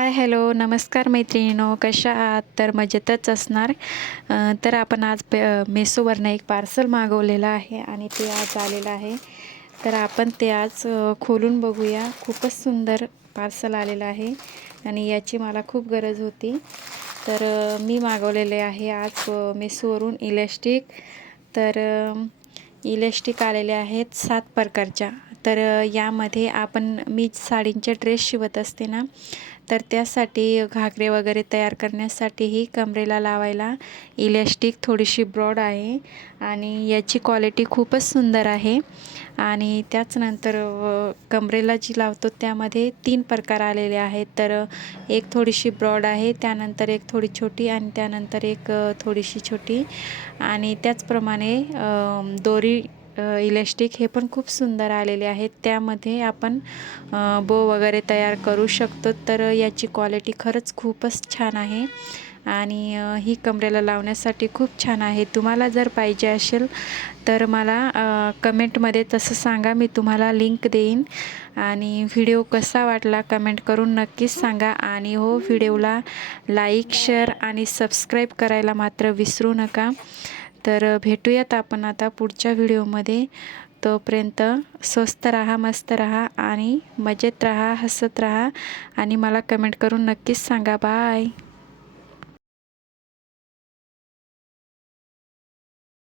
हाय, hello, नमस्कार मैत्रिणींनो, कशा आहात? तर मजेतच असणार. तर आपण आज मेसोवरनं एक पार्सल मागवलेलं आहे आणि ते आज आलेलं आहे. तर आपण ते आज खोलून बघूया. खूपच सुंदर पार्सल आलेलं आहे आणि याची मला खूप गरज होती. तर मी मागवलेले आहे आज मेसोवरून इलॅस्टिक. तर इलॅस्टिक आलेले आहेत 7 प्रकारच्या. तर यामध्ये मी साडींचे ड्रेस शिवत असते ना, तर त्यासाठी घागरे वगैरे तयार करण्यासाठीही कमरेला लावायला इलॅस्टिक थोडीशी ब्रॉड आहे आणि याची क्वालिटी खूपच सुंदर आहे. आणि त्याचनंतर कमरेला जी लावतो त्यामध्ये 3 प्रकार आलेले आहेत. तर एक थोडीशी ब्रॉड आहे, त्यानंतर एक थोडी छोटी आणि त्यानंतर एक थोडीशी छोटी. आणि त्याचप्रमाणे दोरी इलॅस्टिक हे पण खूप सुंदर आलेले आहेत. त्यामध्ये आपण बो वगैरे तयार करू शकतो. तर याची क्वालिटी खरंच खूपच छान आहे आणि ही कमरेला लावण्यासाठी खूप छान आहे. तुम्हाला जर पाहिजे असेल तर मला कमेंटमध्ये तसं सांगा, मी तुम्हाला लिंक देईन. आणि व्हिडिओ कसा वाटला कमेंट करून नक्कीच सांगा. आणि हो, व्हिडिओला लाईक, शेअर आणि सबस्क्राईब करायला मात्र विसरू नका. तर भेटूयात आपण आता पुढच्या व्हिडिओमध्ये. तोपर्यंत स्वस्त राहा, मस्त राहा आणि मजेत राहा, हसत राहा आणि मला कमेंट करून नक्कीच सांगा. बाय.